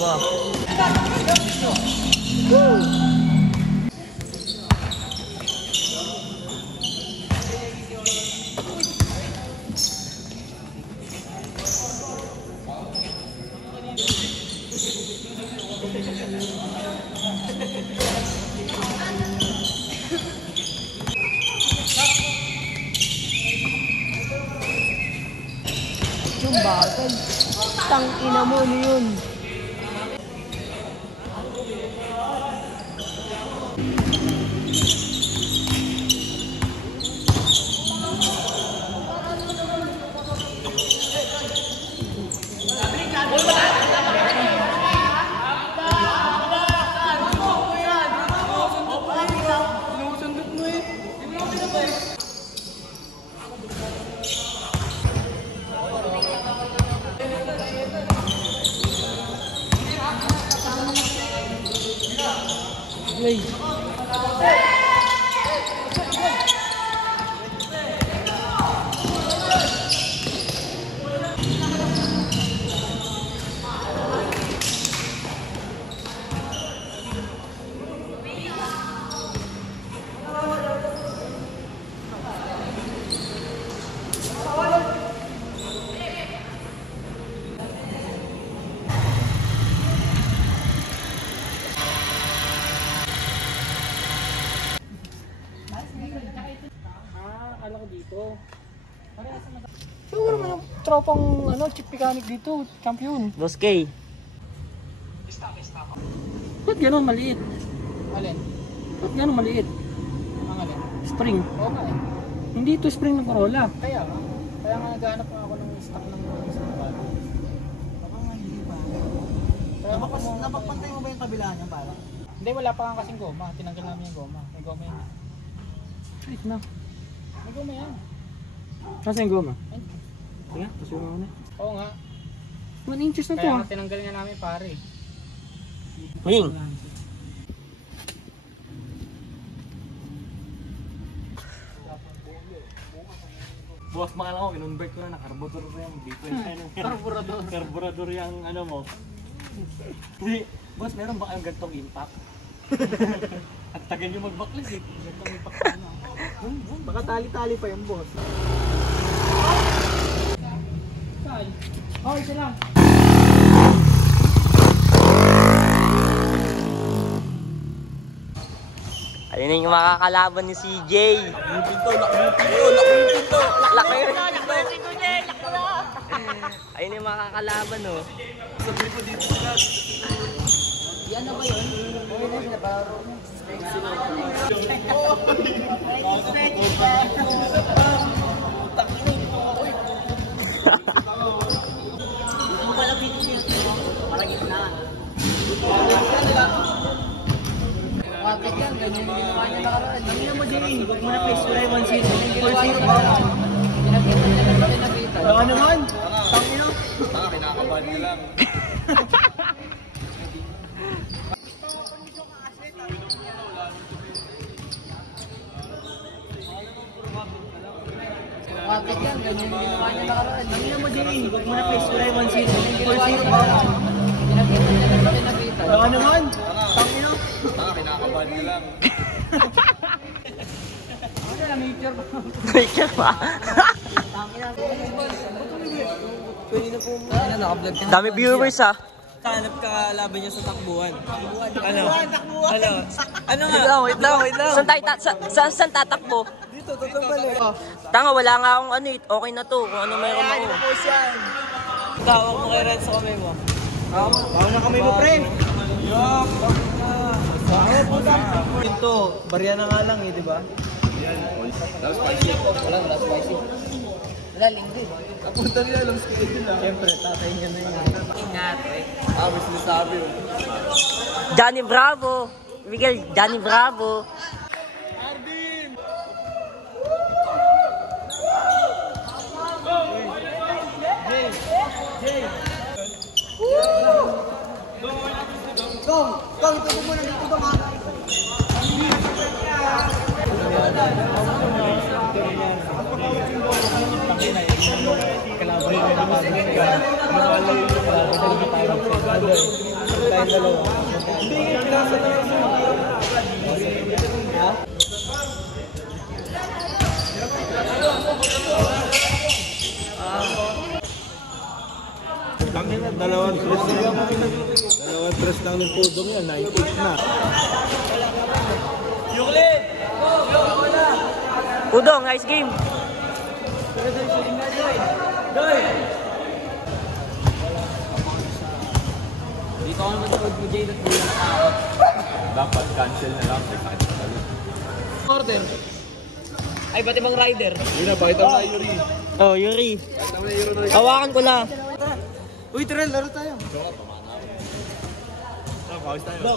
ba? Yung bagay. Tangina mo ano yun. Play. Ko dito. Siguro naman ang tropang chip mechanic dito, champion. Boss K. Ba't gano'n maliit? Alin? Ba't gano'n maliit? Ang alin? Spring. Oo nga eh. Hindi ito spring ng Corolla. Kaya nga naghanap nga ako ng stock ng isang bago. Baka nga hindi pa. Napapantay mo ba yung kabila niya para? Hindi, wala pa nga kasing goma. Tinanggal namin yung goma. May goma yan. Wait na. May goma yan. Nasaan yung goma? Ay. Sige, tapos yung muna. Oo nga. 1 inches na to. Kaya nga tinanggal nga namin pare. Wing. Boss, makala ko, kinonvert ko na carburetor ko yung B20. Carburetor. Carburetor yung ano mo. Hindi, boss, meron ba kayong gantong impact? At tagal nyo mag-backless eh. Gantong impact na. Baka tali-tali pa yung boss. Saan? Oh, isa lang. Ayun na yung makakalaban ni CJ. Laki yung pinto. Ayun na yung makakalaban oh. Sabi ko dito sila. Yan na ba yun? Oo, yun na baro. Bakit yan? Ganyan yung ginawa niya nakaraan. Ganyan mo din eh. Huwag mo na face wala yung 1-0. Yung ginawa niya ba? Pinakita. Baka naman. Tangino. Baka kinakabahan ka lang. Bakit yan? Ganyan yung ginawa niya nakaraan. Ganyan mo din eh. Huwag mo na face wala yung 1-0. Yung ginawa niya ba? Pinakita. Baka naman. Tangino. Baka kinakabahan ka lang. Ano na, nature ba? Nature ba? Pwede na po mo. Ano, naka-vlog ka? Dami viewers ah. Hanap ka laban niya sa takbuhan. Ano? Ano? Ano nga? Wait lang. Saan tatakbo? Dito, balik. Tanga, wala nga akong ano eh. Okay na to. Kung ano meron ako. Tapos yan. Tawag mo kay Red sa kamay mo. Tawag na kamay mo, pre. Yuck. Ito, barya na nga lang eh, di ba? Wala spicy. Wala linggo. Apunta nila alam schedule lang. Siyempre, tatay niya na yun. Ingat, eh. Mas nasabi yun. Johnny Bravo. Miguel, Johnny Bravo. Arvin! Jay! Go! Ito mo muna dito ba? Kalaban tayong dalawa. Dalawang tres lang ng pudong yan, 98 na. Udong, nice game. Dito ako naman sa mo, Jay, at hindi na Dapat cancel na lang. Order. Ay, pati bang rider? Yun na, pakita mo na Yuri. Oh, Yuri. Hawakan ko lang. Uy, tara, laro tayo. Pawis tayo.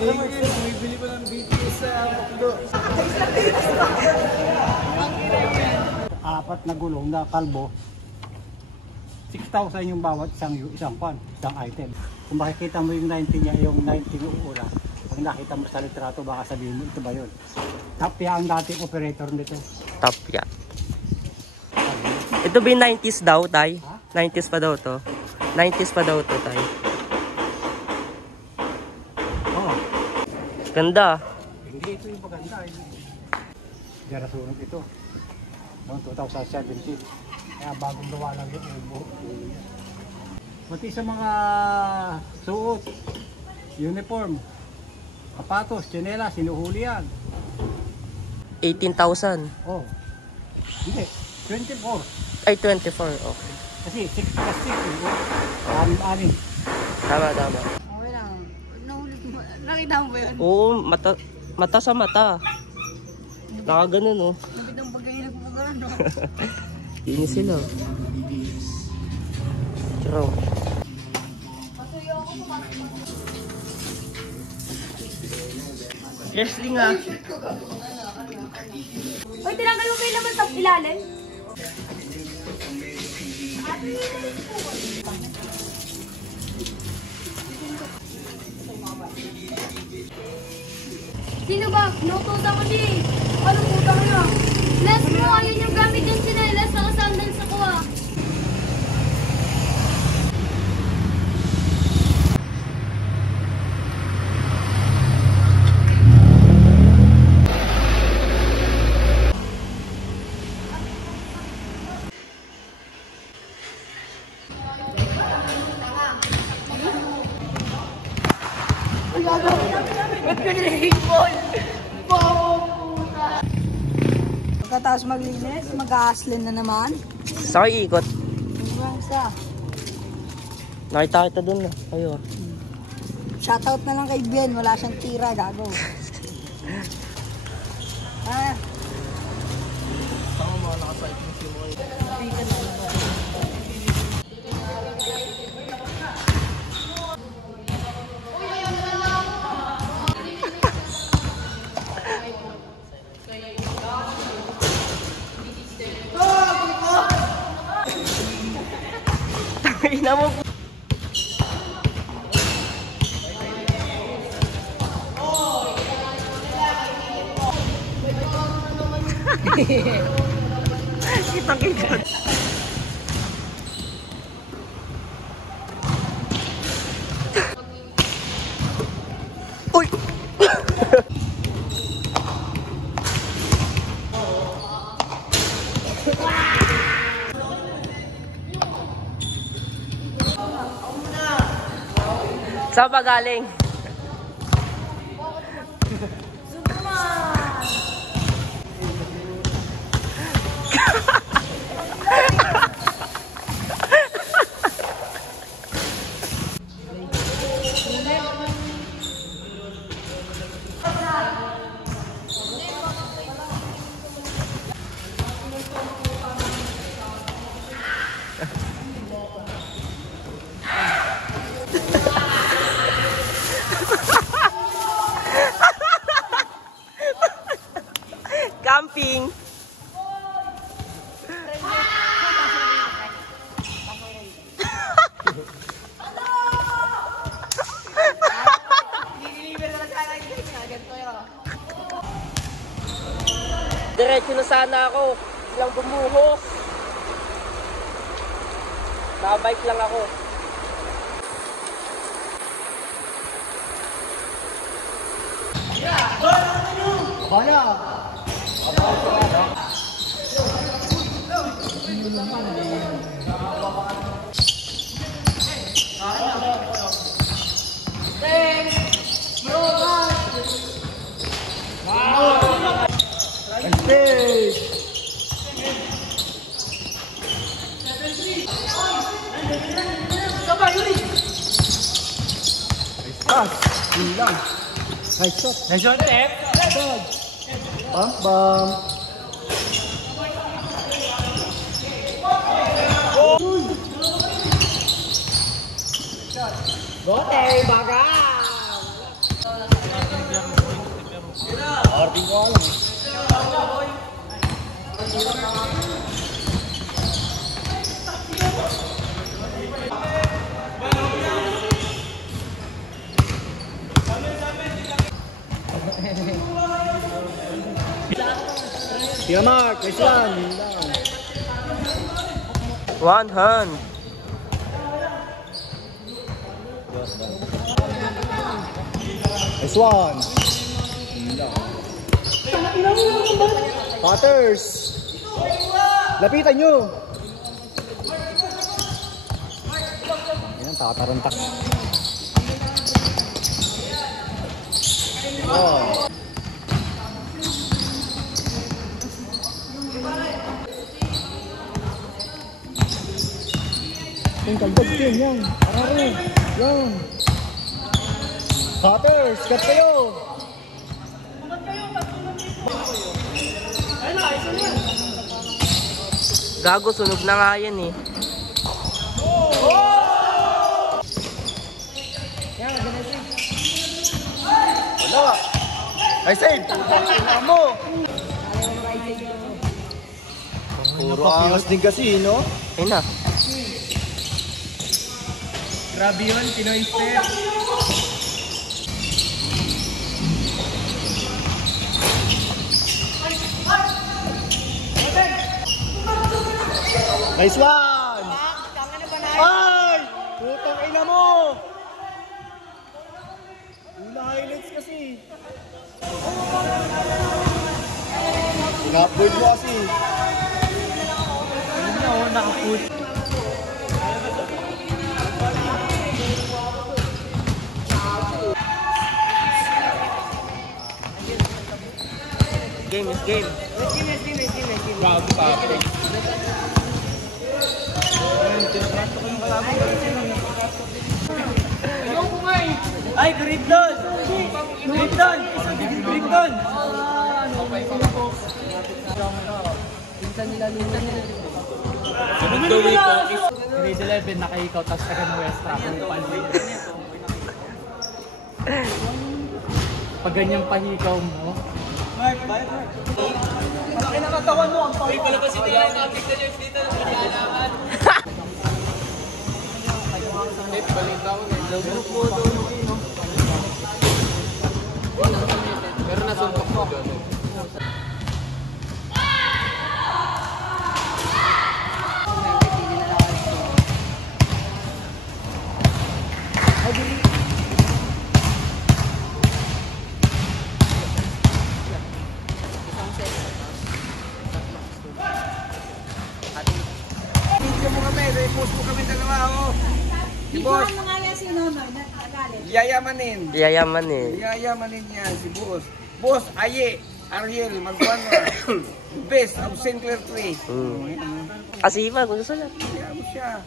Bumibili pa ng BTS sa Makdo. Apat na gulong na kalbo. 6,000 yung bawat isang item. Kung makikita mo yung 90 niya, yung 90 yung una, pag nakita mo sa litrato, baka sabihin mo, ito ba yun? Tapia ang dating operator nito. Tapia. Ito ba yung 90s daw, Tay? 90s pa daw to. 90s pa daw to, Tay. Oo. Ganda. Hindi ito yung maganda. Garasunog ito. Noong 2017. Kaya bagong gawa lang yun. Pati sa mga suot, uniform, sapatos, tsinela, sinuhuli yan. 18,000. Oh. Hindi. 24. Ay, 24. Okay. Kasi 6 plus 6. Anim-anim. Tama, tama. Okay lang. Nahulog mo. Nakita mo ba yun? Oo, mata sa mata. Nakaganon, oh. Nabitang bagay na po gano'n, no? Yun sila. Charo. Wrestling, ah. Uy, tinanggal mo ba yung laman sa ilalim? Sino ba? Nututan ko siya eh. Ano putang niya? Les mo, ayun yung gamit yung sinelas sa sandals ako ah. Pagkatapos maglinis, mag-aaslin na naman. Sa ikot. Hanggang sa. Nakita kita dun, ah. Ayo. Shoutout na lang kay Ben, wala siyang tira, gago. Ah. Ina mo. Kitang-kita. Uy! Saan ba galing? Camping. Diretso na sana ako. Lang bumuhos. Nakabike lang ako. Bala! Pass! Yun lang. Nice shot. Nice shot, F. Bump, bump. Bote, baga! Orting ko alam. Tira Mark, nice lang. One hand. Nice one. Cutters. Lapitan nyo. Ayan, tatarantak. Oh. Yung kalbag din, yan. Araro. Yan. Cutters, cut kayo. Gago, sunog na nga yan eh. Wala. Ay, save. Tingnan mo. Puro angas din kasi, no? Ayun na. Grabe yun, Pinoy step. Nice one! Ay! Putang ina mo! Una highlights kasi. Pinapboard mo kasi. Ayun na, oh, nakaput. Game is game. Ay, Grindon! Grindon! Grindon! Grade 11, nakaikaw, tapos taga-Nuestra. Pag ganyang pahikaw mo, Mark, Mark. Ay, nakatawan mo ang pahikaw. Pala ba si Tia yung topic na Jeff dito na pinalaman? Balita ko na. Lagok mo doon. Pero nasuntok mo. Post mo kami dalawa, oh. Si boss. Yayamanin. Yayaman eh. Yayamanin yan si boss. Boss, Aye, Ariel, Magbanwa. Best of Sinclair 3. Asipa, kung gusto lang. Kaya mo siya.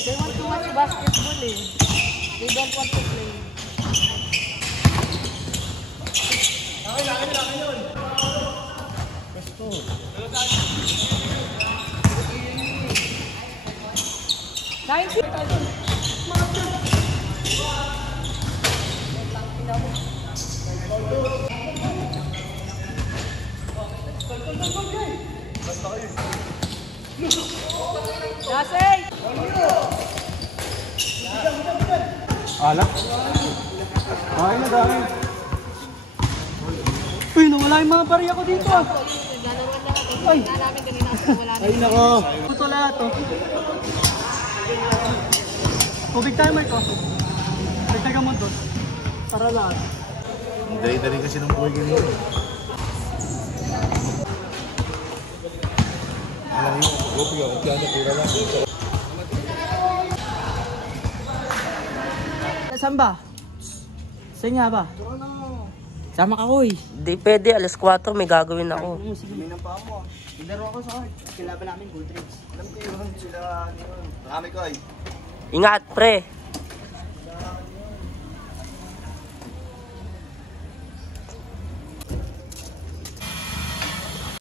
They want to watch basketball eh. They don't want to play. Nice. Ala. Ay, madami. Uy, nawala yung mga bariya ko dito. Ay. Ay, nako. Ito lahat, oh. Tubig tayo, Mike, oh. Tagtaga mo doon. Para lahat. Dali kasi ng buhay ganito. Alam mo, gopi ako, kaya natira lang. Saan ba? Saan nga ba? Sama ka, Koy. Di pwede, alas 4 may gagawin ako. Sige, may nang pa ako. Nilaro ako sa heart. Kailangan namin gold tricks. Alam ko yun, sila, marami ko eh. Ingat, pre.